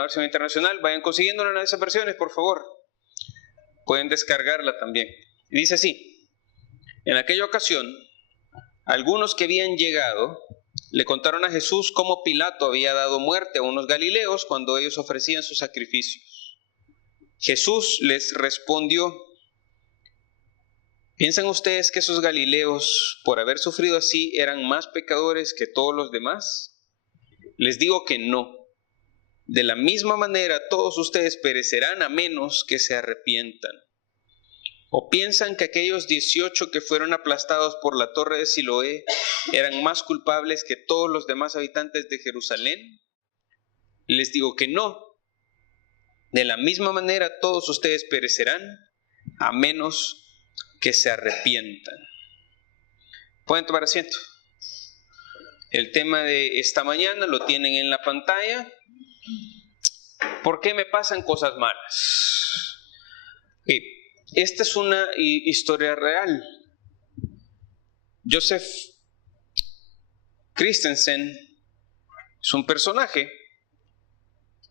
una versión internacional. Vayan consiguiendo una de esas versiones, por favor. Pueden descargarla también. Dice así: en aquella ocasión, algunos que habían llegado le contaron a Jesús cómo Pilato había dado muerte a unos galileos cuando ellos ofrecían sus sacrificios. Jesús les respondió: ¿piensan ustedes que esos galileos, por haber sufrido así, eran más pecadores que todos los demás? Les digo que no. De la misma manera, todos ustedes perecerán a menos que se arrepientan. ¿O piensan que aquellos 18 que fueron aplastados por la torre de Siloé eran más culpables que todos los demás habitantes de Jerusalén? Les digo que no. De la misma manera, todos ustedes perecerán a menos que se arrepientan. Pueden tomar asiento. El tema de esta mañana lo tienen en la pantalla. ¿Por qué me pasan cosas malas? Esta es una historia real. Joseph Christensen es un personaje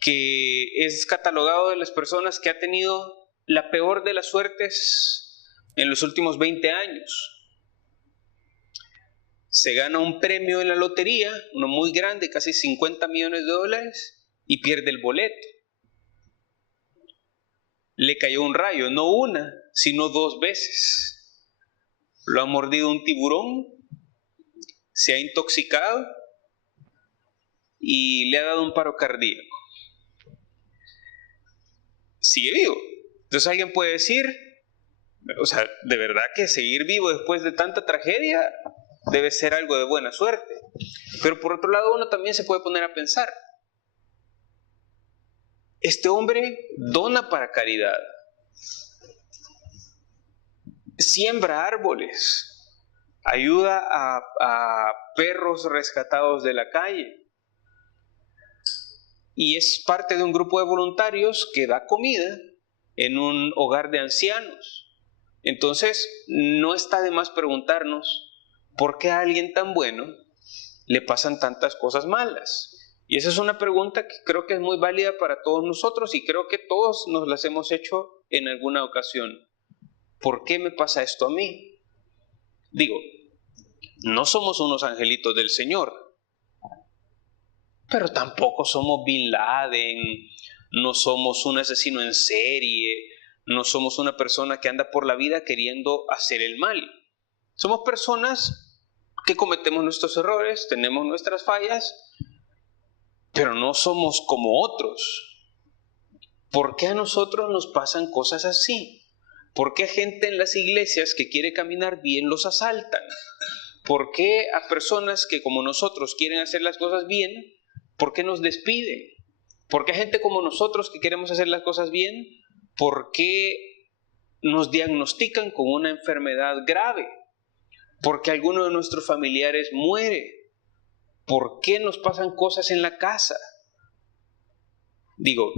que es catalogado de las personas que ha tenido la peor de las suertes en los últimos 20 años. Se gana un premio en la lotería, uno muy grande, casi $50 millones, y pierde el boleto. Le cayó un rayo, no una, sino 2 veces. Lo ha mordido un tiburón, se ha intoxicado y le ha dado un paro cardíaco. Sigue vivo. Entonces alguien puede decir, o sea, de verdad que seguir vivo después de tanta tragedia debe ser algo de buena suerte. Pero por otro lado, uno también se puede poner a pensar: este hombre dona para caridad, siembra árboles, ayuda a perros rescatados de la calle, y es parte de un grupo de voluntarios que da comida en un hogar de ancianos. Entonces, no está de más preguntarnos por qué a alguien tan bueno le pasan tantas cosas malas. Y esa es una pregunta que creo que es muy válida para todos nosotros, y creo que todos nos las hemos hecho en alguna ocasión. ¿Por qué me pasa esto a mí? Digo, no somos unos angelitos del Señor, pero tampoco somos Bin Laden, no somos un asesino en serie, no somos una persona que anda por la vida queriendo hacer el mal. Somos personas que cometemos nuestros errores, tenemos nuestras fallas, pero no somos como otros. ¿Por qué a nosotros nos pasan cosas así? ¿Por qué a gente en las iglesias que quiere caminar bien los asaltan? ¿Por qué a personas que como nosotros quieren hacer las cosas bien, por qué nos despiden? ¿Por qué a gente como nosotros que queremos hacer las cosas bien, por qué nos diagnostican con una enfermedad grave? ¿Por qué alguno de nuestros familiares muere? ¿Por qué nos pasan cosas en la casa? Digo,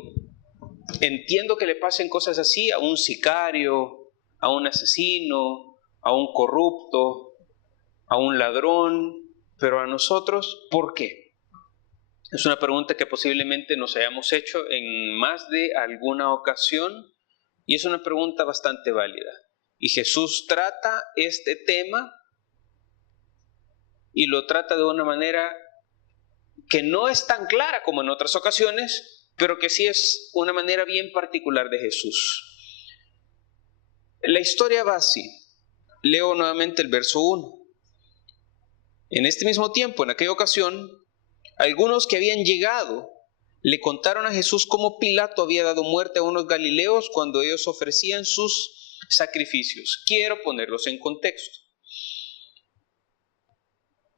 entiendo que le pasen cosas así a un sicario, a un asesino, a un corrupto, a un ladrón, pero a nosotros, ¿por qué? Es una pregunta que posiblemente nos hayamos hecho en más de alguna ocasión, y es una pregunta bastante válida. Y Jesús trata este tema, y lo trata de una manera que no es tan clara como en otras ocasiones, pero que sí es una manera bien particular de Jesús. La historia va así. Leo nuevamente el verso 1. En este mismo tiempo, en aquella ocasión, algunos que habían llegado le contaron a Jesús cómo Pilato había dado muerte a unos galileos cuando ellos ofrecían sus sacrificios. Quiero ponerlos en contexto.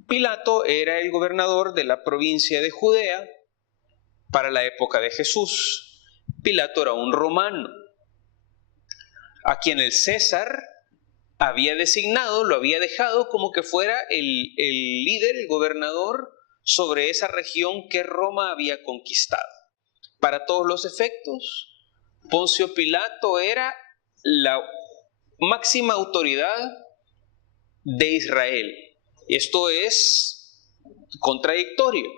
Pilato era el gobernador de la provincia de Judea para la época de Jesús. Pilato era un romano, a quien el César había designado, lo había dejado como que fuera el líder, el gobernador sobre esa región que Roma había conquistado. Para todos los efectos, Poncio Pilato era la máxima autoridad de Israel. Esto es contradictorio,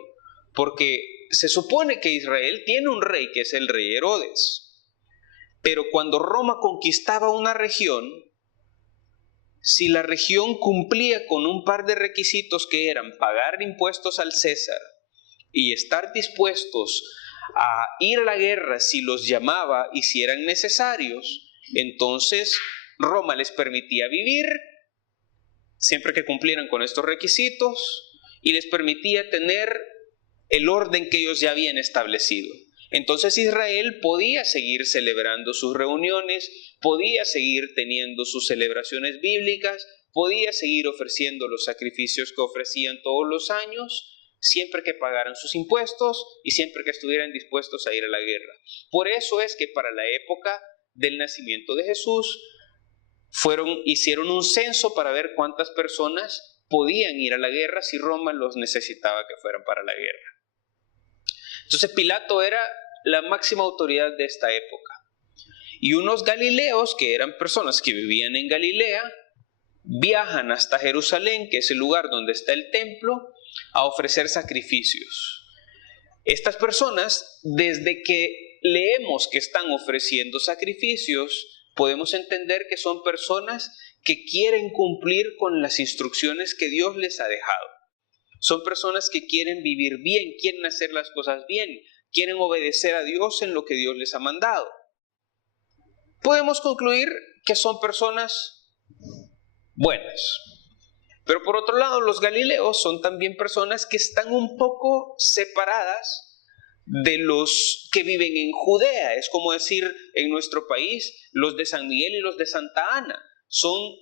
porque se supone que Israel tiene un rey, que es el rey Herodes. Pero cuando Roma conquistaba una región, si la región cumplía con un par de requisitos que eran pagar impuestos al César y estar dispuestos a ir a la guerra si los llamaba y si eran necesarios, entonces Roma les permitía vivir siempre que cumplieran con estos requisitos y les permitía tener el orden que ellos ya habían establecido. Entonces Israel podía seguir celebrando sus reuniones, podía seguir teniendo sus celebraciones bíblicas, podía seguir ofreciendo los sacrificios que ofrecían todos los años, siempre que pagaran sus impuestos y siempre que estuvieran dispuestos a ir a la guerra. Por eso es que para la época del nacimiento de Jesús, hicieron un censo para ver cuántas personas podían ir a la guerra si Roma los necesitaba que fueran para la guerra. Entonces Pilato era la máxima autoridad de esta época. Y unos galileos, que eran personas que vivían en Galilea, viajan hasta Jerusalén, que es el lugar donde está el templo, a ofrecer sacrificios. Estas personas, desde que leemos que están ofreciendo sacrificios, podemos entender que son personas que quieren cumplir con las instrucciones que Dios les ha dejado. Son personas que quieren vivir bien, quieren hacer las cosas bien, quieren obedecer a Dios en lo que Dios les ha mandado. Podemos concluir que son personas buenas. Pero por otro lado, los galileos son también personas que están un poco separadas de los que viven en Judea. Es como decir en nuestro país, los de San Miguel y los de Santa Ana son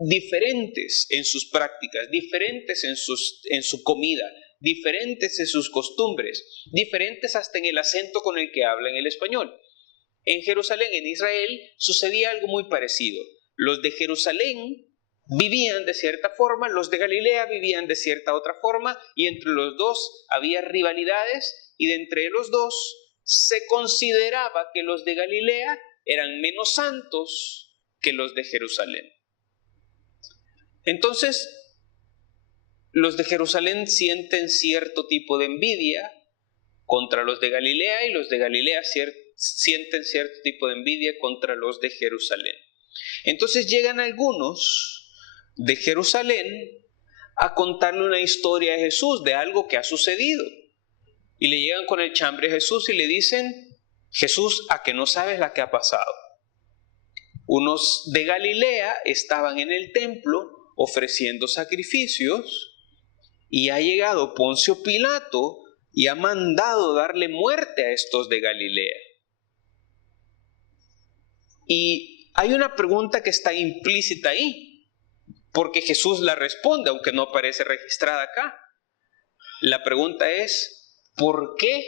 diferentes en sus prácticas, diferentes en su comida, diferentes en sus costumbres, diferentes hasta en el acento con el que hablan el español. En Jerusalén, en Israel, sucedía algo muy parecido. Los de Jerusalén vivían de cierta forma, los de Galilea vivían de cierta otra forma, y entre los dos había rivalidades, y de entre los dos se consideraba que los de Galilea eran menos santos que los de Jerusalén. Entonces, los de Jerusalén sienten cierto tipo de envidia contra los de Galilea, y los de Galilea sienten cierto tipo de envidia contra los de Jerusalén. Entonces llegan algunos de Jerusalén a contarle una historia de Jesús, de algo que ha sucedido. Y le llegan con el chambre a Jesús y le dicen: Jesús, ¿a que no sabes la que ha pasado? Unos de Galilea estaban en el templo ofreciendo sacrificios, y ha llegado Poncio Pilato y ha mandado darle muerte a estos de Galilea. Y hay una pregunta que está implícita ahí, porque Jesús la responde, aunque no aparece registrada acá. La pregunta es: ¿por qué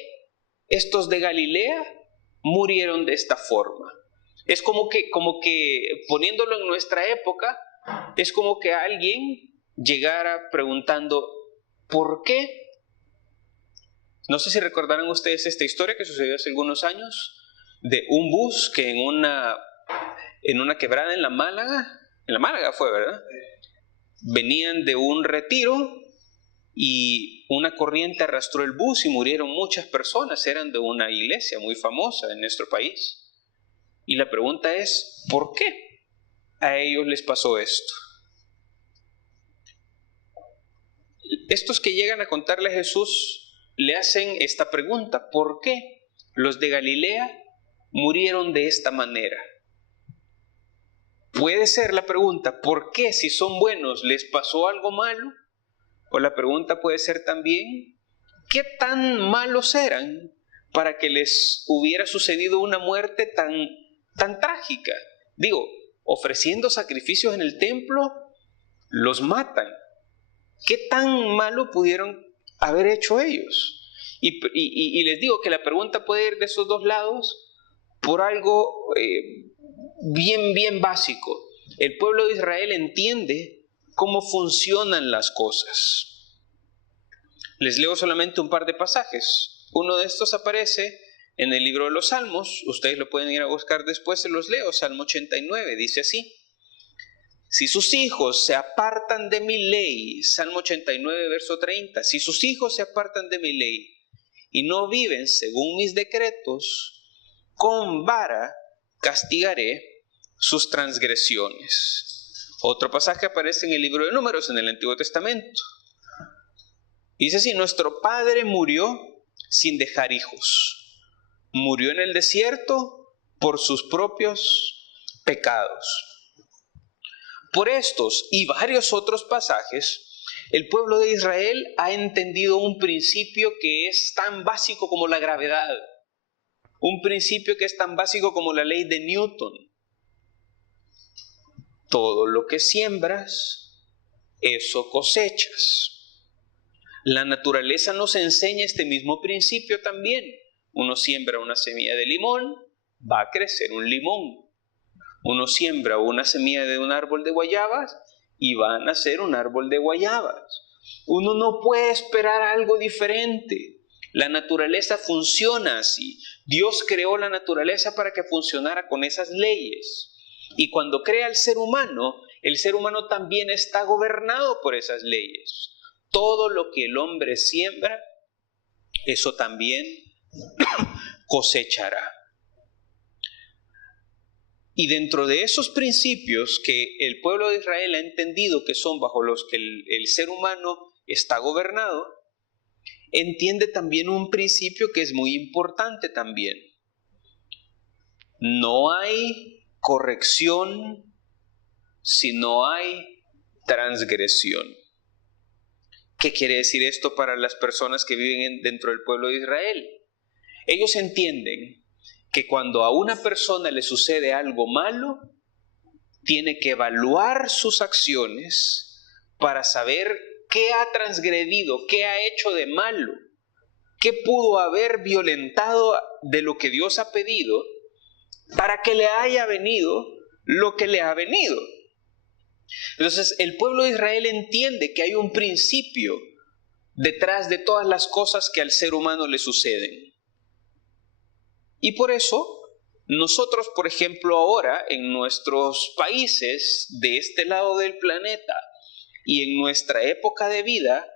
estos de Galilea murieron de esta forma? Es como que poniéndolo en nuestra época, es como que alguien llegara preguntando: ¿por qué? No sé si recordarán ustedes esta historia que sucedió hace algunos años, de un bus que en una quebrada en la Málaga fue, ¿verdad? Venían de un retiro y una corriente arrastró el bus y murieron muchas personas. Eran de una iglesia muy famosa en nuestro país. Y la pregunta es: ¿por qué a ellos les pasó esto? Estos que llegan a contarle a Jesús le hacen esta pregunta: ¿por qué los de Galilea murieron de esta manera? Puede ser la pregunta: ¿por qué, si son buenos, les pasó algo malo? O la pregunta puede ser también: ¿qué tan malos eran para que les hubiera sucedido una muerte tan trágica? Digo, ofreciendo sacrificios en el templo, los matan. ¿Qué tan malo pudieron haber hecho ellos? Y les digo que la pregunta puede ir de esos dos lados por algo bien básico. El pueblo de Israel entiende cómo funcionan las cosas. Les leo solamente un par de pasajes. Uno de estos aparece en el libro de los Salmos. Ustedes lo pueden ir a buscar después, se los leo. Salmo 89 dice así: si sus hijos se apartan de mi ley, Salmo 89, verso 30, si sus hijos se apartan de mi ley y no viven según mis decretos, con vara castigaré sus transgresiones. Otro pasaje aparece en el libro de Números, en el Antiguo Testamento. Dice así: nuestro padre murió sin dejar hijos. Murió en el desierto por sus propios pecados. Por estos y varios otros pasajes, el pueblo de Israel ha entendido un principio que es tan básico como la gravedad. Un principio que es tan básico como la ley de Newton. Todo lo que siembras, eso cosechas. La naturaleza nos enseña este mismo principio también. Uno siembra una semilla de limón, va a crecer un limón. Uno siembra una semilla de un árbol de guayabas y va a nacer un árbol de guayabas. Uno no puede esperar algo diferente. La naturaleza funciona así. Dios creó la naturaleza para que funcionara con esas leyes. Y cuando crea al ser humano también está gobernado por esas leyes. Todo lo que el hombre siembra, eso también cosechará. Y dentro de esos principios que el pueblo de Israel ha entendido que son bajo los que el ser humano está gobernado, entiende también un principio que es muy importante también. No hay corrección si no hay transgresión. ¿Qué quiere decir esto para las personas que viven dentro del pueblo de Israel? Ellos entienden que cuando a una persona le sucede algo malo, tiene que evaluar sus acciones para saber qué ha transgredido, qué ha hecho de malo, qué pudo haber violentado de lo que Dios ha pedido para que le haya venido lo que le ha venido. Entonces, el pueblo de Israel entiende que hay un principio detrás de todas las cosas que al ser humano le suceden. Y por eso, nosotros, por ejemplo, ahora en nuestros países de este lado del planeta y en nuestra época de vida,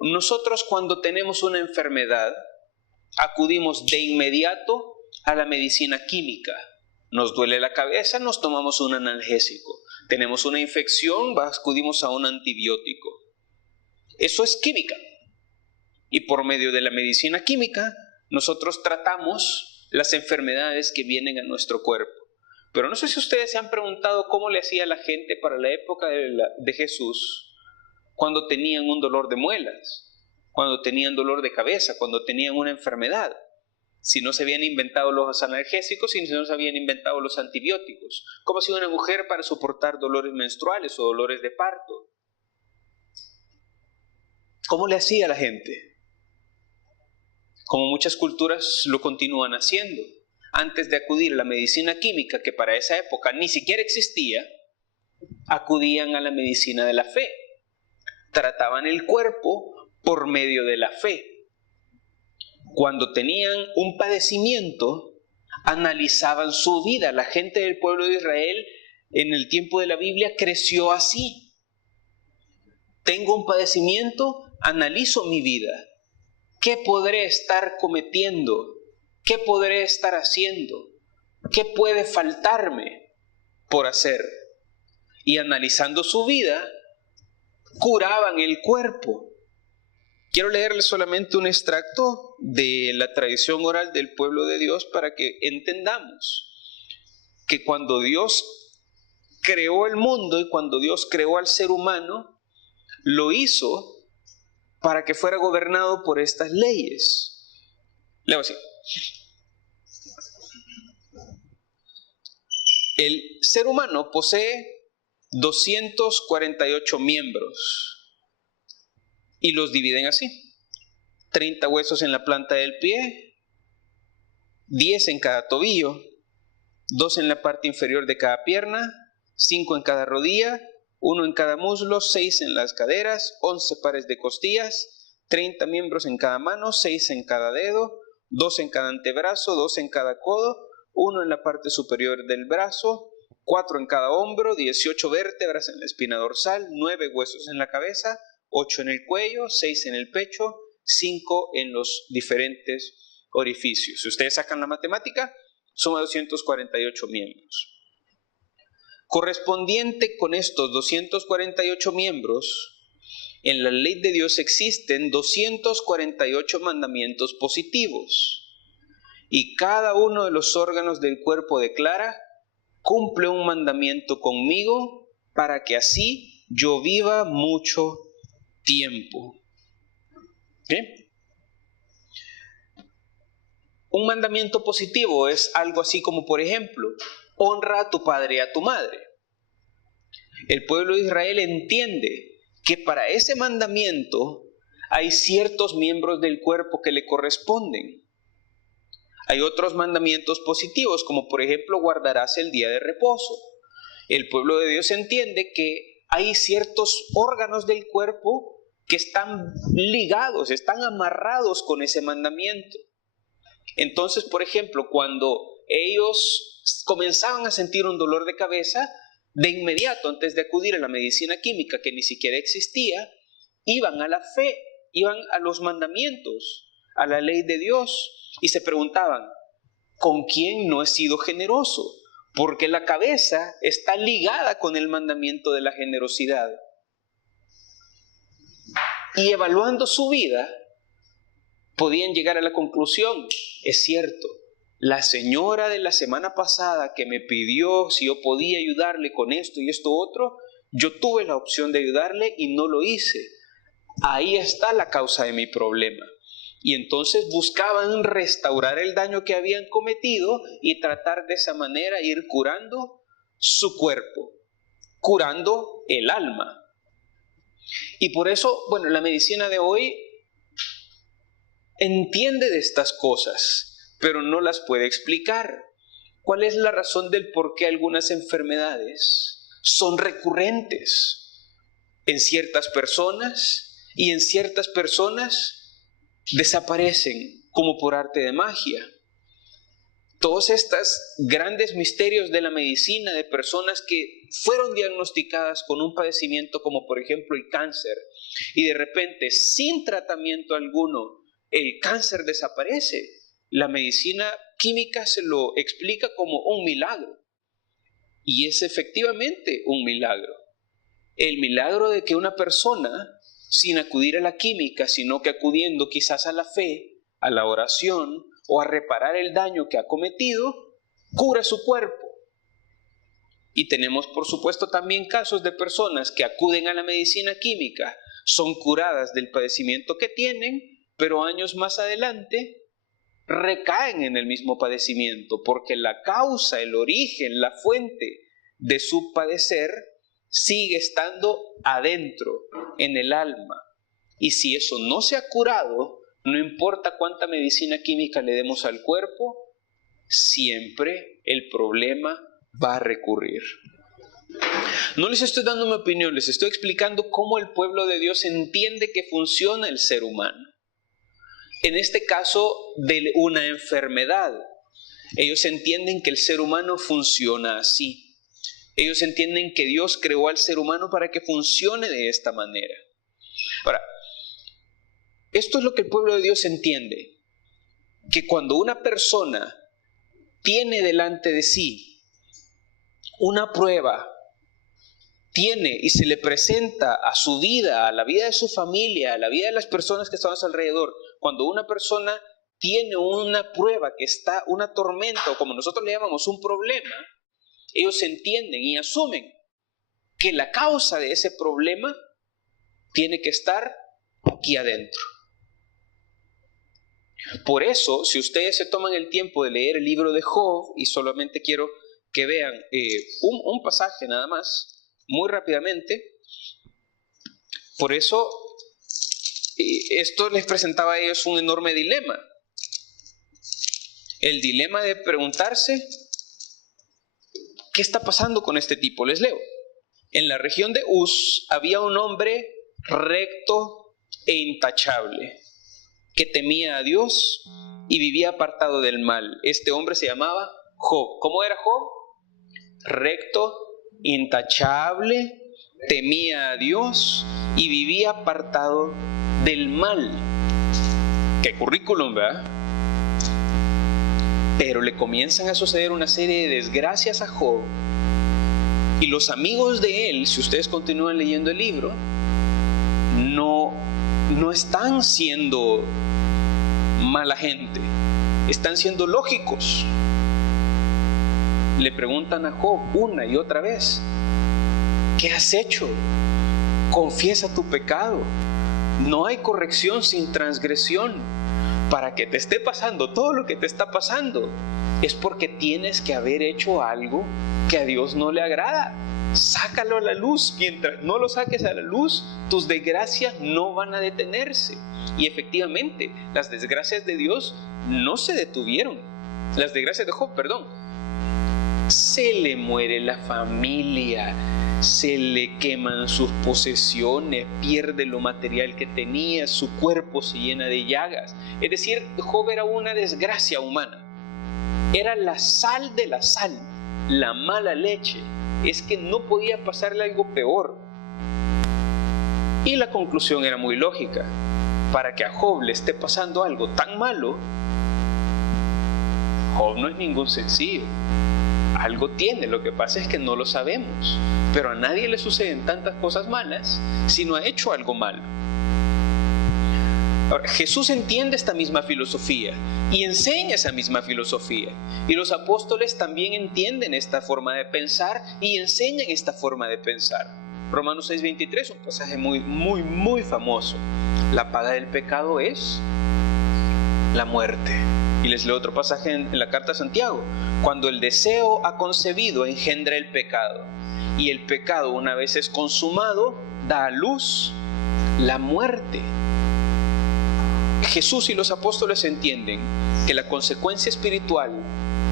nosotros cuando tenemos una enfermedad, acudimos de inmediato a la medicina química. Nos duele la cabeza, nos tomamos un analgésico. Tenemos una infección, acudimos a un antibiótico. Eso es química. Y por medio de la medicina química, nosotros tratamos las enfermedades que vienen a nuestro cuerpo. Pero no sé si ustedes se han preguntado cómo le hacía la gente para la época de Jesús cuando tenían un dolor de muelas, cuando tenían dolor de cabeza, cuando tenían una enfermedad. Si no se habían inventado los analgésicos, si no se habían inventado los antibióticos. ¿Cómo hacía una mujer para soportar dolores menstruales o dolores de parto? ¿Cómo le hacía la gente? Como muchas culturas lo continúan haciendo. Antes de acudir a la medicina química, que para esa época ni siquiera existía, acudían a la medicina de la fe. Trataban el cuerpo por medio de la fe. Cuando tenían un padecimiento, analizaban su vida. La gente del pueblo de Israel en el tiempo de la Biblia creció así. Tengo un padecimiento, analizo mi vida. ¿Qué podré estar cometiendo? ¿Qué podré estar haciendo? ¿Qué puede faltarme por hacer? Y analizando su vida, curaban el cuerpo. Quiero leerles solamente un extracto de la tradición oral del pueblo de Dios para que entendamos que cuando Dios creó el mundo y cuando Dios creó al ser humano, lo hizo para que fuera gobernado por estas leyes. Leo así. El ser humano posee 248 miembros. Y los dividen así: 30 huesos en la planta del pie, 10 en cada tobillo, 2 en la parte inferior de cada pierna, 5 en cada rodilla, 1 en cada muslo, 6 en las caderas, 11 pares de costillas, 30 miembros en cada mano, 6 en cada dedo, 2 en cada antebrazo, 2 en cada codo, 1 en la parte superior del brazo, 4 en cada hombro, 18 vértebras en la espina dorsal, 9 huesos en la cabeza, 8 en el cuello, 6 en el pecho, 5 en los diferentes orificios. Si ustedes sacan la matemática, suma 248 miembros. Correspondiente con estos 248 miembros, en la ley de Dios existen 248 mandamientos positivos. Y cada uno de los órganos del cuerpo declara: cumple un mandamiento conmigo para que así yo viva mucho tiempo. ¿Qué? Un mandamiento positivo es algo así como, por ejemplo, honra a tu padre y a tu madre. El pueblo de Israel entiende que para ese mandamiento hay ciertos miembros del cuerpo que le corresponden. Hay otros mandamientos positivos, como por ejemplo, guardarás el día de reposo. El pueblo de Dios entiende que hay ciertos órganos del cuerpo que están ligados, están amarrados con ese mandamiento. Entonces, por ejemplo, cuando ellos comenzaban a sentir un dolor de cabeza, de inmediato, antes de acudir a la medicina química, que ni siquiera existía, iban a la fe, iban a los mandamientos, a la ley de Dios, y se preguntaban: ¿con quién no he sido generoso? Porque la cabeza está ligada con el mandamiento de la generosidad. Y evaluando su vida, podían llegar a la conclusión: es cierto, la señora de la semana pasada que me pidió si yo podía ayudarle con esto y esto otro, yo tuve la opción de ayudarle y no lo hice. Ahí está la causa de mi problema. Y entonces buscaban restaurar el daño que habían cometido y tratar de esa manera ir curando su cuerpo, curando el alma. Y por eso, bueno, la medicina de hoy entiende de estas cosas, pero no las puede explicar. ¿Cuál es la razón del por qué algunas enfermedades son recurrentes en ciertas personas y en ciertas personas desaparecen como por arte de magia? Todos estos grandes misterios de la medicina, de personas que fueron diagnosticadas con un padecimiento como por ejemplo el cáncer, y de repente sin tratamiento alguno el cáncer desaparece. La medicina química se lo explica como un milagro, y es efectivamente un milagro. El milagro de que una persona, sin acudir a la química, sino que acudiendo quizás a la fe, a la oración o a reparar el daño que ha cometido, cura su cuerpo. Y tenemos por supuesto también casos de personas que acuden a la medicina química, son curadas del padecimiento que tienen, pero años más adelante recaen en el mismo padecimiento, porque la causa, el origen, la fuente de su padecer sigue estando adentro, en el alma. Y si eso no se ha curado, no importa cuánta medicina química le demos al cuerpo, siempre el problema va a recurrir. No les estoy dando mi opinión, les estoy explicando cómo el pueblo de Dios entiende que funciona el ser humano. En este caso de una enfermedad, ellos entienden que el ser humano funciona así. Ellos entienden que Dios creó al ser humano para que funcione de esta manera. Ahora, esto es lo que el pueblo de Dios entiende, que cuando una persona tiene delante de sí una prueba, tiene y se le presenta a su vida, a la vida de su familia, a la vida de las personas que están a su alrededor, cuando una persona tiene una prueba que está, una tormenta, o como nosotros le llamamos un problema, ellos entienden y asumen que la causa de ese problema tiene que estar aquí adentro. Por eso, si ustedes se toman el tiempo de leer el libro de Job, y solamente quiero que vean un pasaje nada más, muy rápidamente, por eso esto les presentaba a ellos un enorme dilema. El dilema de preguntarse, ¿qué está pasando con este tipo? Les leo. En la región de Uz había un hombre recto e intachable, que temía a Dios y vivía apartado del mal. Este hombre se llamaba Job. ¿Cómo era Job? Recto, intachable, temía a Dios y vivía apartado del mal. qué currículum, ¿verdad? Pero le comienzan a suceder una serie de desgracias a Job, y los amigos de él, si ustedes continúan leyendo el libro, no están siendo mala gente, están siendo lógicos. Le preguntan a Job una y otra vez: ¿qué has hecho? Confiesa tu pecado. No hay corrección sin transgresión. Para que te esté pasando todo lo que te está pasando, es porque tienes que haber hecho algo que a Dios no le agrada. Sácalo a la luz. Mientras no lo saques a la luz, tus desgracias no van a detenerse. Y efectivamente, las desgracias de Dios no se detuvieron. Las desgracias de Job, perdón. Se le muere la familia, se le queman sus posesiones, pierde lo material que tenía, su cuerpo se llena de llagas. Es decir, Job era una desgracia humana. Era la sal de la sal, la mala leche. Es que no podía pasarle algo peor. Y la conclusión era muy lógica. Para que a Job le esté pasando algo tan malo, Job no es ningún sencillo. Algo tiene, lo que pasa es que no lo sabemos. Pero a nadie le suceden tantas cosas malas si no ha hecho algo malo. Ahora, Jesús entiende esta misma filosofía y enseña esa misma filosofía. Y los apóstoles también entienden esta forma de pensar y enseñan esta forma de pensar. Romanos 6:23, un pasaje muy famoso. La paga del pecado es la muerte. Y les leo otro pasaje en la carta a Santiago. Cuando el deseo ha concebido, engendra el pecado. Y el pecado, una vez es consumado, da a luz la muerte. Jesús y los apóstoles entienden que la consecuencia espiritual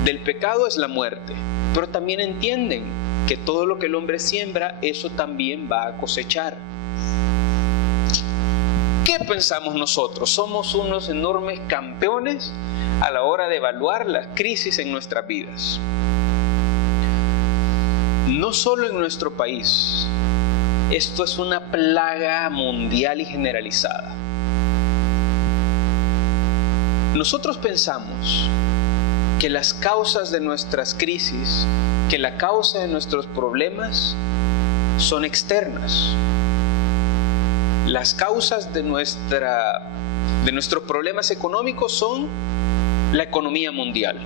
del pecado es la muerte. Pero también entienden que todo lo que el hombre siembra, eso también va a cosechar. ¿Qué pensamos nosotros? Somos unos enormes campeones a la hora de evaluar las crisis en nuestras vidas. No solo en nuestro país, esto es una plaga mundial y generalizada. Nosotros pensamos que las causas de nuestras crisis, que la causa de nuestros problemas son externas. Las causas de nuestros problemas económicos son la economía mundial.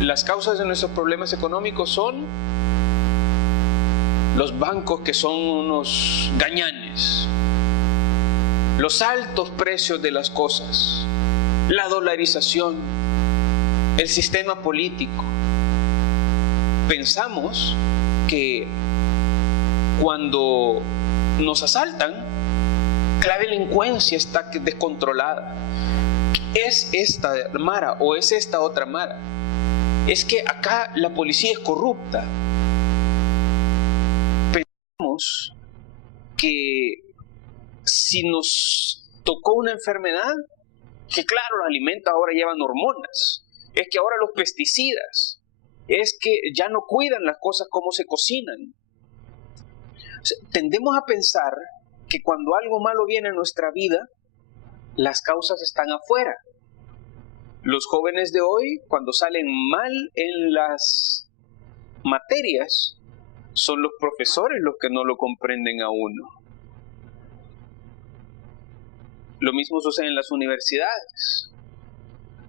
Las causas de nuestros problemas económicos son los bancos, que son unos gañanes, los altos precios de las cosas, la dolarización, el sistema político. Pensamos que cuando nos asaltan, la delincuencia está descontrolada. ¿Es esta mara o es esta otra mara? Es que acá la policía es corrupta. Pensamos que si nos tocó una enfermedad, que claro, los alimentos ahora llevan hormonas, es que ahora los pesticidas, es que ya no cuidan las cosas como se cocinan. O sea, tendemos a pensar que cuando algo malo viene a nuestra vida, las causas están afuera. Los jóvenes de hoy, cuando salen mal en las materias, son los profesores los que no lo comprenden a uno. Lo mismo sucede en las universidades.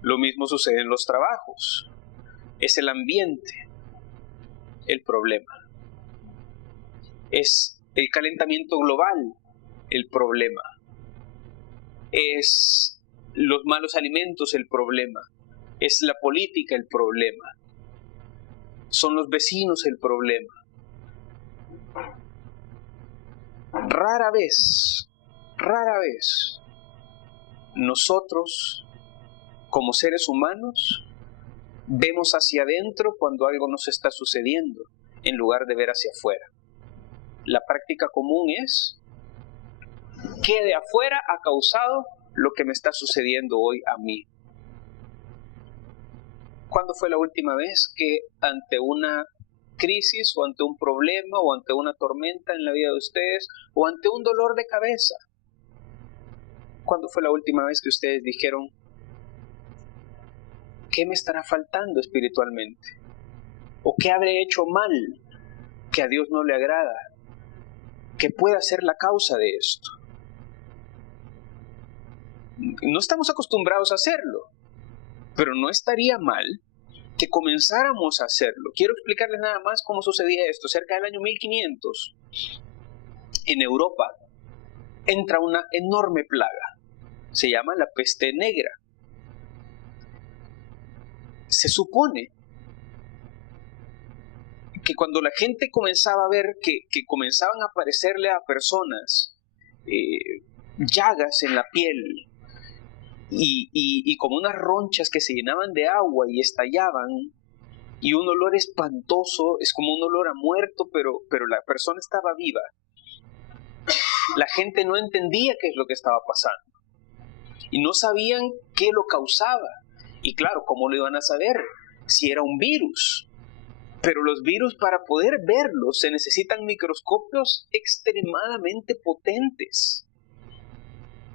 Lo mismo sucede en los trabajos. Es el ambiente el problema. Es el calentamiento global el problema. Es los malos alimentos el problema. Es la política el problema. Son los vecinos el problema. Rara vez, nosotros, como seres humanos, vemos hacia adentro cuando algo nos está sucediendo, en lugar de ver hacia afuera. La práctica común es: ¿qué de afuera ha causado lo que me está sucediendo hoy a mí? ¿Cuándo fue la última vez que ante una crisis o ante un problema o ante una tormenta en la vida de ustedes o ante un dolor de cabeza, ¿Cuándo fue la última vez que ustedes dijeron, ¿qué me estará faltando espiritualmente? ¿O qué habré hecho mal que a Dios no le agrada? ¿Qué pueda ser la causa de esto? No estamos acostumbrados a hacerlo, pero no estaría mal que comenzáramos a hacerlo. Quiero explicarles nada más cómo sucedía esto. Cerca del año 1500, en Europa, entra una enorme plaga. Se llama la peste negra. Se supone que cuando la gente comenzaba a ver que comenzaban a aparecerle a personas llagas en la piel y como unas ronchas que se llenaban de agua y estallaban, y un olor espantoso, es como un olor a muerto, pero la persona estaba viva. La gente no entendía qué es lo que estaba pasando y no sabían qué lo causaba. Y claro, ¿cómo lo iban a saber? Si era un virus. Pero los virus, para poder verlos, se necesitan microscopios extremadamente potentes.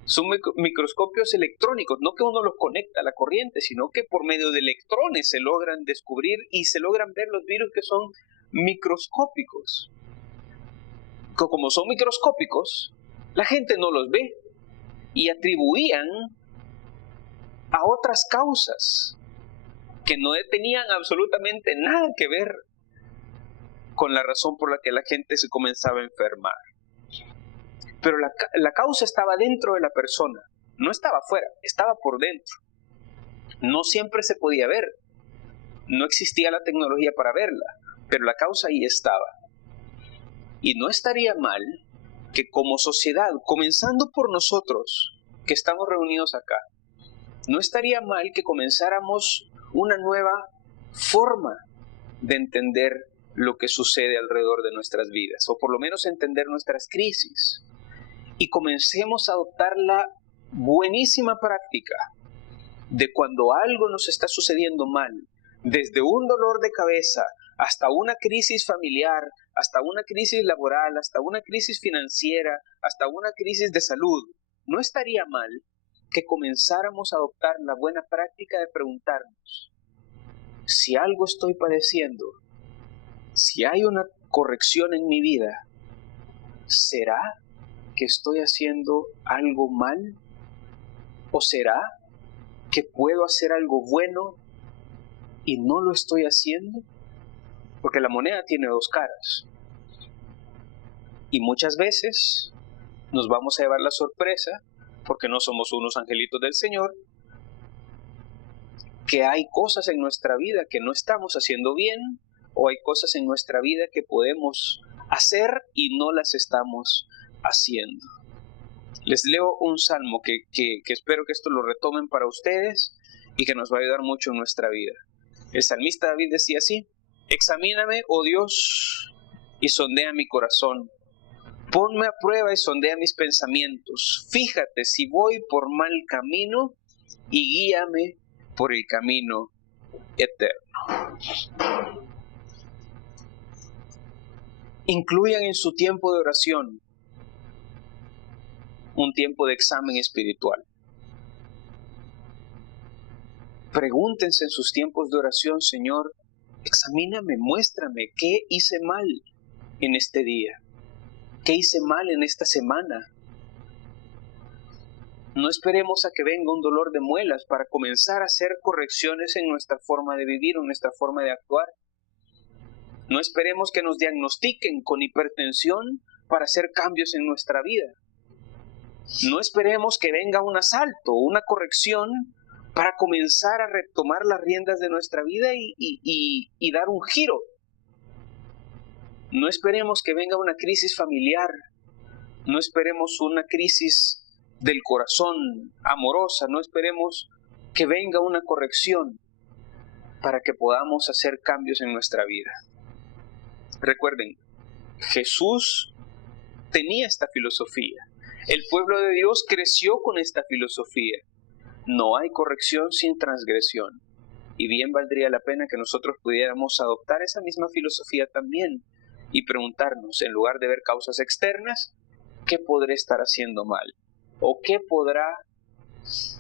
Son microscopios electrónicos, no que uno los conecta a la corriente, sino que por medio de electrones se logran descubrir y se logran ver los virus que son microscópicos. Como son microscópicos, la gente no los ve y atribuían a otras causas que no tenían absolutamente nada que ver con la razón por la que la gente se comenzaba a enfermar. Pero la causa estaba dentro de la persona, no estaba afuera, estaba por dentro. No siempre se podía ver, no existía la tecnología para verla, pero la causa ahí estaba. Y no estaría mal que como sociedad, comenzando por nosotros que estamos reunidos acá, no estaría mal que comenzáramos una nueva forma de entender lo que sucede alrededor de nuestras vidas, o por lo menos entender nuestras crisis, y comencemos a adoptar la buenísima práctica de cuando algo nos está sucediendo mal, desde un dolor de cabeza hasta una crisis familiar, hasta una crisis laboral, hasta una crisis financiera, hasta una crisis de salud, no estaría mal que comenzáramos a adoptar la buena práctica de preguntarnos, si algo estoy padeciendo, si hay una corrección en mi vida, ¿será que estoy haciendo algo mal? ¿O será que puedo hacer algo bueno y no lo estoy haciendo? Porque la moneda tiene dos caras. Y muchas veces nos vamos a llevar la sorpresa, porque no somos unos angelitos del Señor, que hay cosas en nuestra vida que no estamos haciendo bien, o hay cosas en nuestra vida que podemos hacer y no las estamos haciendo. Les leo un salmo que espero que esto lo retomen para ustedes y que nos va a ayudar mucho en nuestra vida. El salmista David decía así: examíname, oh Dios, y sondea mi corazón. Ponme a prueba y sondea mis pensamientos. Fíjate si voy por mal camino y guíame por el camino eterno. Incluyan en su tiempo de oración un tiempo de examen espiritual. Pregúntense en sus tiempos de oración: Señor, examíname, muéstrame qué hice mal en este día, qué hice mal en esta semana. No esperemos a que venga un dolor de muelas para comenzar a hacer correcciones en nuestra forma de vivir, en nuestra forma de actuar. No esperemos que nos diagnostiquen con hipertensión para hacer cambios en nuestra vida. No esperemos que venga un asalto o una corrección para comenzar a retomar las riendas de nuestra vida y dar un giro. No esperemos que venga una crisis familiar. No esperemos una crisis del corazón amorosa. No esperemos que venga una corrección para que podamos hacer cambios en nuestra vida. Recuerden, Jesús tenía esta filosofía. El pueblo de Dios creció con esta filosofía. No hay corrección sin transgresión. Y bien valdría la pena que nosotros pudiéramos adoptar esa misma filosofía también y preguntarnos, en lugar de ver causas externas, ¿qué podré estar haciendo mal? ¿O qué podrá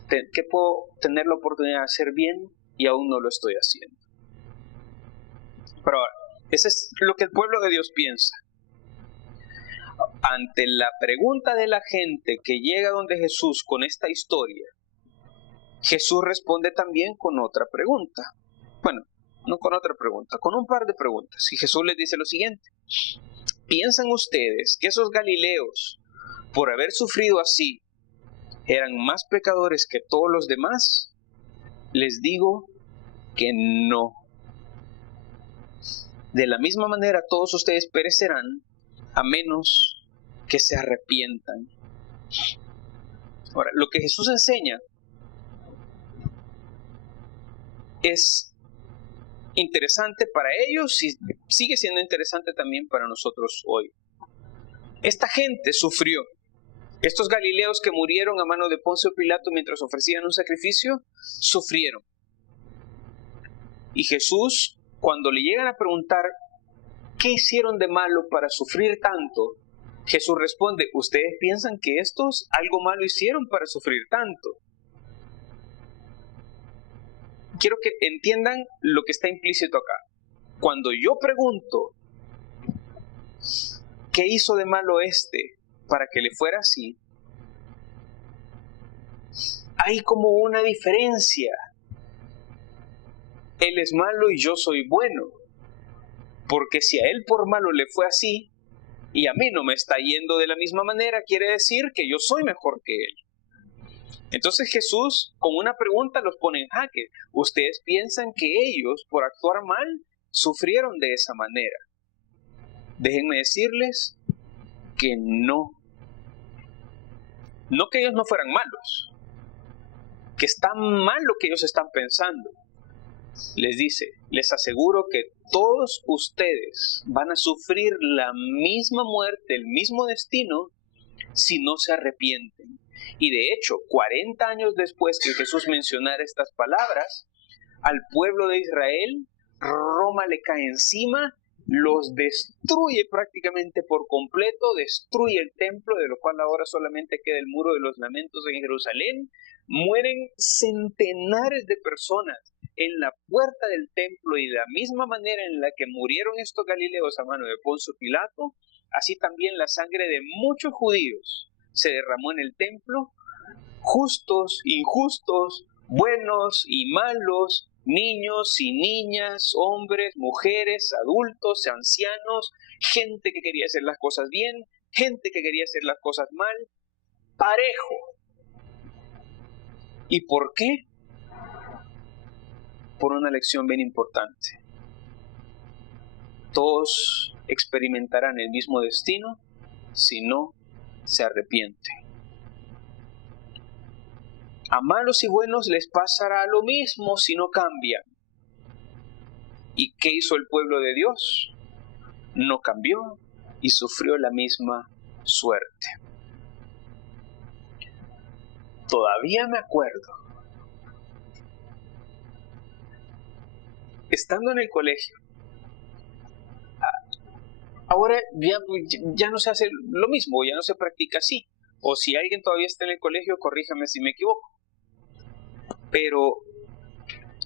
¿Qué puedo tener la oportunidad de hacer bien y aún no lo estoy haciendo? Pero ahora, eso es lo que el pueblo de Dios piensa. Ante la pregunta de la gente que llega donde Jesús con esta historia, Jesús responde también con otra pregunta. Bueno, no con otra pregunta, con un par de preguntas. Y Jesús les dice lo siguiente: ¿piensan ustedes que esos galileos, por haber sufrido así, eran más pecadores que todos los demás? Les digo que no. De la misma manera todos ustedes perecerán a menos que se arrepientan. Ahora, lo que Jesús enseña es interesante para ellos y sigue siendo interesante también para nosotros hoy. Esta gente sufrió. Estos galileos que murieron a mano de Poncio Pilato mientras ofrecían un sacrificio, sufrieron. Y Jesús, cuando le llegan a preguntar ¿qué hicieron de malo para sufrir tanto?, Jesús responde: ¿ustedes piensan que estos algo malo hicieron para sufrir tanto? Quiero que entiendan lo que está implícito acá. Cuando yo pregunto ¿qué hizo de malo para que le fuera así?, hay como una diferencia. Él es malo y yo soy bueno. Porque si a él por malo le fue así y a mí no me está yendo de la misma manera, quiere decir que yo soy mejor que él. Entonces Jesús con una pregunta los pone en jaque. ¿Ustedes piensan que ellos por actuar mal sufrieron de esa manera? Déjenme decirles que no. No que ellos no fueran malos, que está mal lo que ellos están pensando. Les dice: les aseguro que todos ustedes van a sufrir la misma muerte, el mismo destino, si no se arrepienten. Y de hecho, 40 años después que Jesús mencionara estas palabras, al pueblo de Israel, Roma le cae encima, los destruye prácticamente por completo, destruye el templo, de lo cual ahora solamente queda el muro de los lamentos en Jerusalén. Mueren centenares de personas en la puerta del templo, y de la misma manera en la que murieron estos galileos a mano de Poncio Pilato, así también la sangre de muchos judíos se derramó en el templo. Justos, injustos, buenos y malos, niños y niñas, hombres, mujeres, adultos, ancianos, gente que quería hacer las cosas bien, gente que quería hacer las cosas mal, parejo. ¿Y por qué? Por una lección bien importante. Todos experimentarán el mismo destino si no se arrepienten. A malos y buenos les pasará lo mismo si no cambian. ¿Y qué hizo el pueblo de Dios? No cambió y sufrió la misma suerte. Todavía me acuerdo, estando en el colegio, ahora ya no se hace lo mismo, ya no se practica así. O si alguien todavía está en el colegio, corríjame si me equivoco. Pero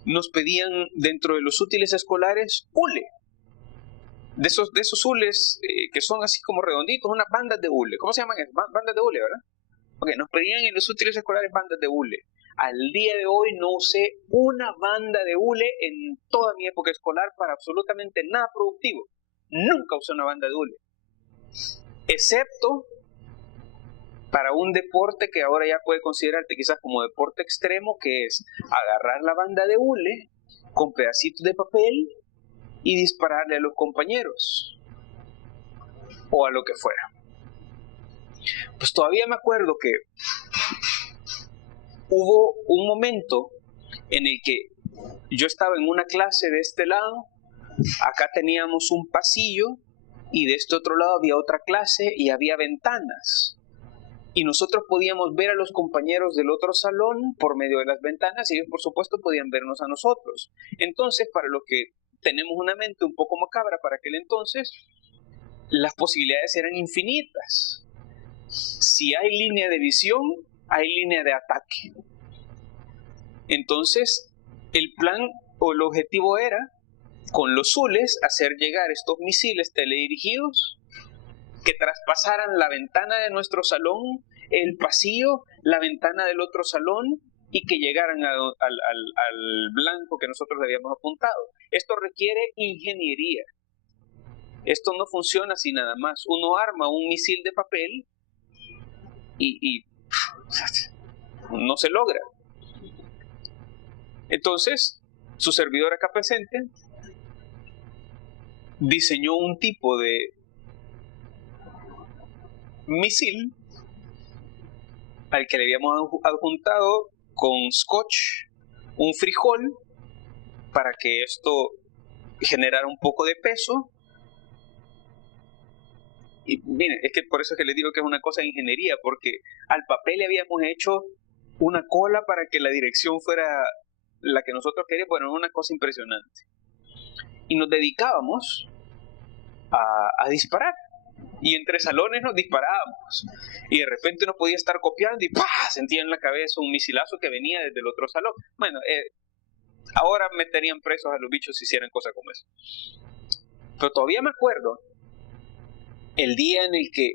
nos pedían dentro de los útiles escolares hule. De esos hules que son así como redonditos, unas bandas de hule. ¿Cómo se llaman? Bandas de hule, ¿verdad? Ok, nos pedían en los útiles escolares bandas de hule. Al día de hoy no usé una banda de hule en toda mi época escolar para absolutamente nada productivo. Nunca usé una banda de hule. Excepto para un deporte que ahora ya puede considerarte quizás como deporte extremo, que es agarrar la banda de hule con pedacitos de papel y dispararle a los compañeros o a lo que fuera. Pues todavía me acuerdo que hubo un momento en el que yo estaba en una clase de este lado, acá teníamos un pasillo y de este otro lado había otra clase y había ventanas. Y nosotros podíamos ver a los compañeros del otro salón por medio de las ventanas y ellos por supuesto podían vernos a nosotros. Entonces, para los que tenemos una mente un poco macabra para aquel entonces, las posibilidades eran infinitas. Si hay línea de visión, hay línea de ataque. Entonces, el plan o el objetivo era, con los zules, hacer llegar estos misiles teledirigidos que traspasaran la ventana de nuestro salón, el pasillo, la ventana del otro salón, y que llegaran al blanco que nosotros le habíamos apuntado. Esto requiere ingeniería. Esto no funciona así nada más. Uno arma un misil de papel y no se logra. Entonces, su servidor acá presente diseñó un tipo de misil al que le habíamos adjuntado con scotch un frijol para que esto generara un poco de peso. Y miren, es que por eso es que les digo que es una cosa de ingeniería, porque al papel le habíamos hecho una cola para que la dirección fuera la que nosotros queríamos. Bueno, una cosa impresionante. Y nos dedicábamos a disparar. Y entre salones nos disparábamos. Y de repente uno podía estar copiando y ¡pah! Sentía en la cabeza un misilazo que venía desde el otro salón. Bueno, ahora meterían presos a los bichos si hicieran cosas como eso. Pero todavía me acuerdo el día en el que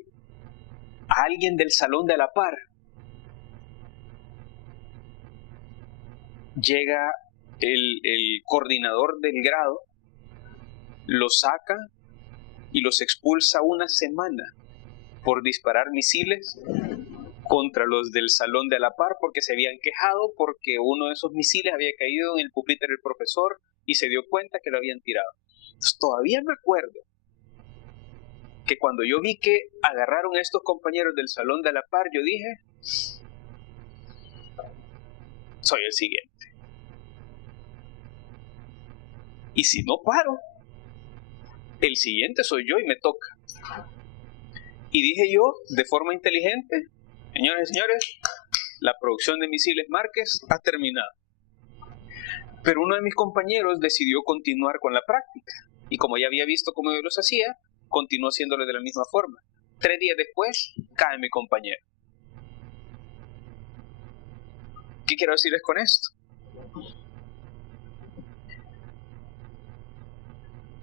a alguien del salón de a la par llega el coordinador del grado, lo saca y los expulsa una semana por disparar misiles contra los del salón de a la par, porque se habían quejado porque uno de esos misiles había caído en el pupitre del profesor y se dio cuenta que lo habían tirado. Entonces, todavía me acuerdo que cuando yo vi que agarraron a estos compañeros del salón de a la par, yo dije, soy el siguiente. Y si no paro, el siguiente soy yo y me toca. Y dije yo, de forma inteligente, señoras y señores, la producción de misiles Márquez ha terminado. Pero uno de mis compañeros decidió continuar con la práctica. Y como ya había visto cómo yo los hacía, continuó haciéndolo de la misma forma. 3 días después, cae mi compañero. ¿Qué quiero decirles con esto?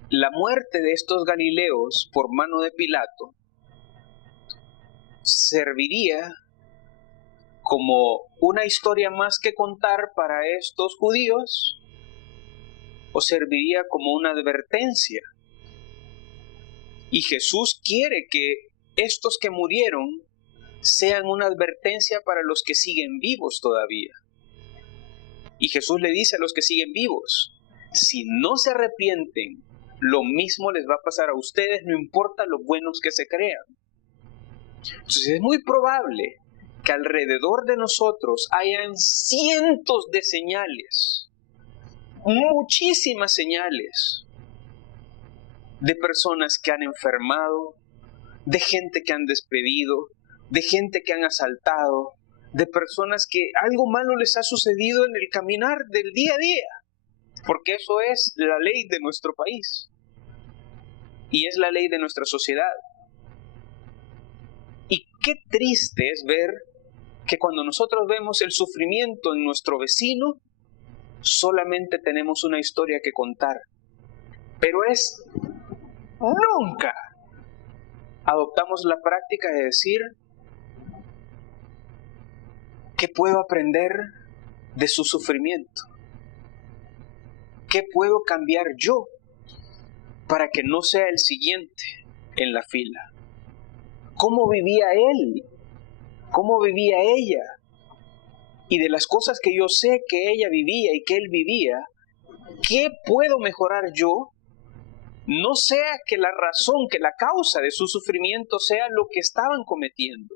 La muerte de estos Galileos por mano de Pilato serviría como una historia más que contar para estos judíos, o serviría como una advertencia. Y Jesús quiere que estos que murieron sean una advertencia para los que siguen vivos todavía. Y Jesús le dice a los que siguen vivos, si no se arrepienten, lo mismo les va a pasar a ustedes, no importa lo buenos que se crean. Entonces es muy probable que alrededor de nosotros hayan cientos de señales, muchísimas señales, de personas que han enfermado, de gente que han despedido, de gente que han asaltado, de personas que algo malo les ha sucedido en el caminar del día a día, porque eso es la ley de nuestro país y es la ley de nuestra sociedad. Y qué triste es ver que cuando nosotros vemos el sufrimiento en nuestro vecino, solamente tenemos una historia que contar, pero nunca adoptamos la práctica de decir, ¿qué puedo aprender de su sufrimiento? ¿Qué puedo cambiar yo para que no sea el siguiente en la fila? ¿Cómo vivía él? ¿Cómo vivía ella? Y de las cosas que yo sé que ella vivía y que él vivía, ¿qué puedo mejorar yo? No sea que la razón, que la causa de su sufrimiento sea lo que estaban cometiendo.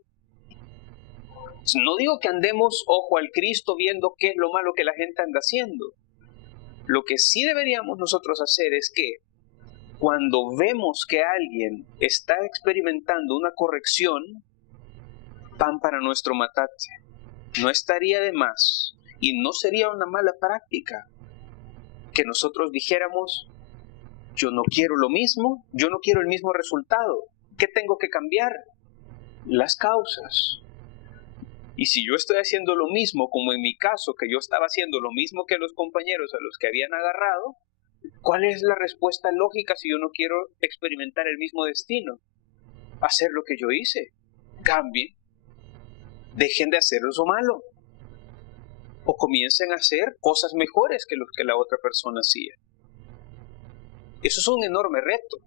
No digo que andemos ojo al Cristo viendo qué es lo malo que la gente anda haciendo. Lo que sí deberíamos nosotros hacer es que cuando vemos que alguien está experimentando una corrección, pan para nuestro matate. No estaría de más y no sería una mala práctica que nosotros dijéramos, yo no quiero lo mismo, yo no quiero el mismo resultado. ¿Qué tengo que cambiar? Las causas. Y si yo estoy haciendo lo mismo, como en mi caso, que yo estaba haciendo lo mismo que los compañeros a los que habían agarrado, ¿cuál es la respuesta lógica si yo no quiero experimentar el mismo destino? Hacer lo que yo hice. Cambien. Dejen de hacer eso malo. O comiencen a hacer cosas mejores que lo que la otra persona hacía. Eso es un enorme reto.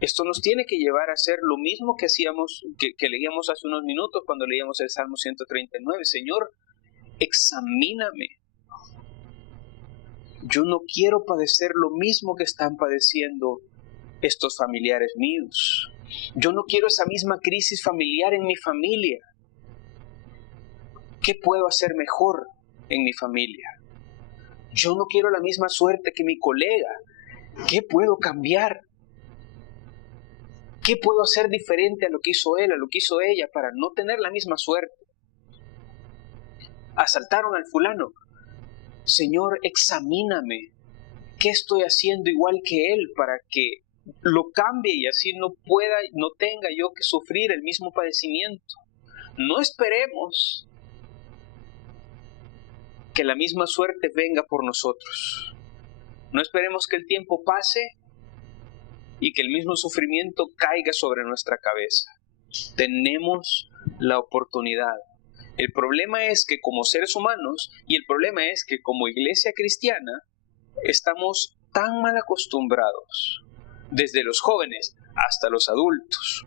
Esto nos tiene que llevar a hacer lo mismo que hacíamos, que leíamos hace unos minutos cuando leíamos el Salmo 139. Señor, examíname. Yo no quiero padecer lo mismo que están padeciendo estos familiares míos. Yo no quiero esa misma crisis familiar en mi familia. ¿Qué puedo hacer mejor en mi familia? Yo no quiero la misma suerte que mi colega. ¿Qué puedo cambiar? ¿Qué puedo hacer diferente a lo que hizo él, a lo que hizo ella, para no tener la misma suerte? Asaltaron al fulano. Señor, examíname. ¿Qué estoy haciendo igual que él para que lo cambie y así no tenga yo que sufrir el mismo padecimiento? No esperemos que la misma suerte venga por nosotros. No esperemos que el tiempo pase y que el mismo sufrimiento caiga sobre nuestra cabeza. Tenemos la oportunidad. El problema es que como seres humanos, y el problema es que como iglesia cristiana, estamos tan mal acostumbrados, desde los jóvenes hasta los adultos.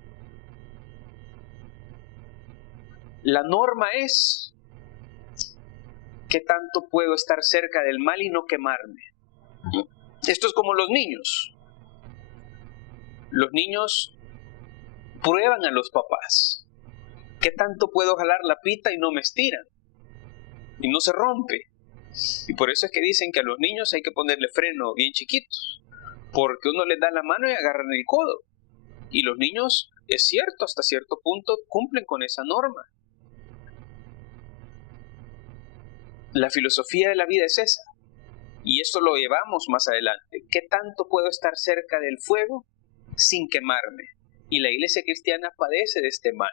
La norma es: ¿qué tanto puedo estar cerca del mal y no quemarme? Esto es como los niños. Los niños prueban a los papás. ¿Qué tanto puedo jalar la pita y no me estiran? Y no se rompe. Y por eso es que dicen que a los niños hay que ponerle freno bien chiquitos, porque uno les da la mano y agarran el codo. Y los niños, es cierto, hasta cierto punto cumplen con esa norma. La filosofía de la vida es esa. Y esto lo llevamos más adelante. ¿Qué tanto puedo estar cerca del fuego sin quemarme? Y la iglesia cristiana padece de este mal.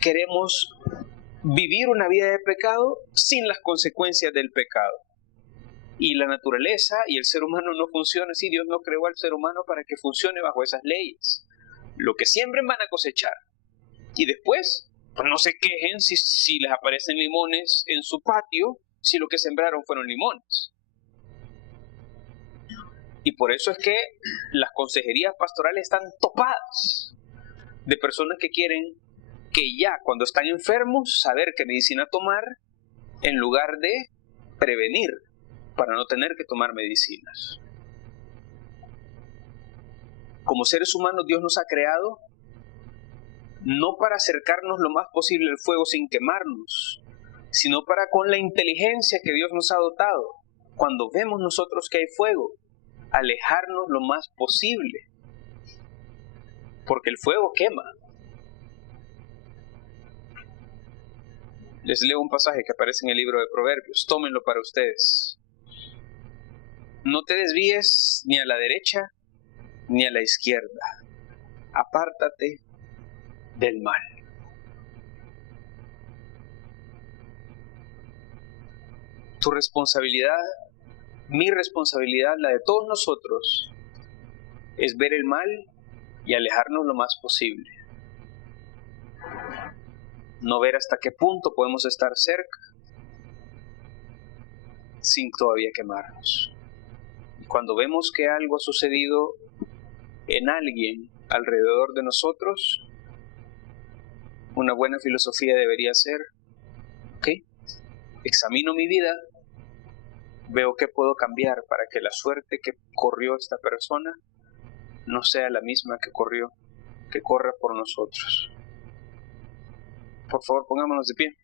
Queremos vivir una vida de pecado sin las consecuencias del pecado. Y la naturaleza y el ser humano no funciona así. Dios no creó al ser humano para que funcione bajo esas leyes. Lo que siembren van a cosechar. Y después, pues no se quejen si les aparecen limones en su patio, si lo que sembraron fueron limones. Y por eso es que las consejerías pastorales están topadas de personas que quieren que ya cuando están enfermos saber qué medicina tomar en lugar de prevenir para no tener que tomar medicinas. Como seres humanos Dios nos ha creado no para acercarnos lo más posible al fuego sin quemarnos, sino para con la inteligencia que Dios nos ha dotado, cuando vemos nosotros que hay fuego, alejarnos lo más posible, porque el fuego quema. Les leo un pasaje que aparece en el libro de Proverbios, tómenlo para ustedes. No te desvíes ni a la derecha ni a la izquierda, apártate del mal. Tu responsabilidad, mi responsabilidad, la de todos nosotros, es ver el mal y alejarnos lo más posible. No ver hasta qué punto podemos estar cerca sin todavía quemarnos. Y cuando vemos que algo ha sucedido en alguien alrededor de nosotros, una buena filosofía debería ser: ok, examino mi vida, veo qué puedo cambiar para que la suerte que corrió esta persona no sea la misma que corra por nosotros. Por favor, pongámonos de pie.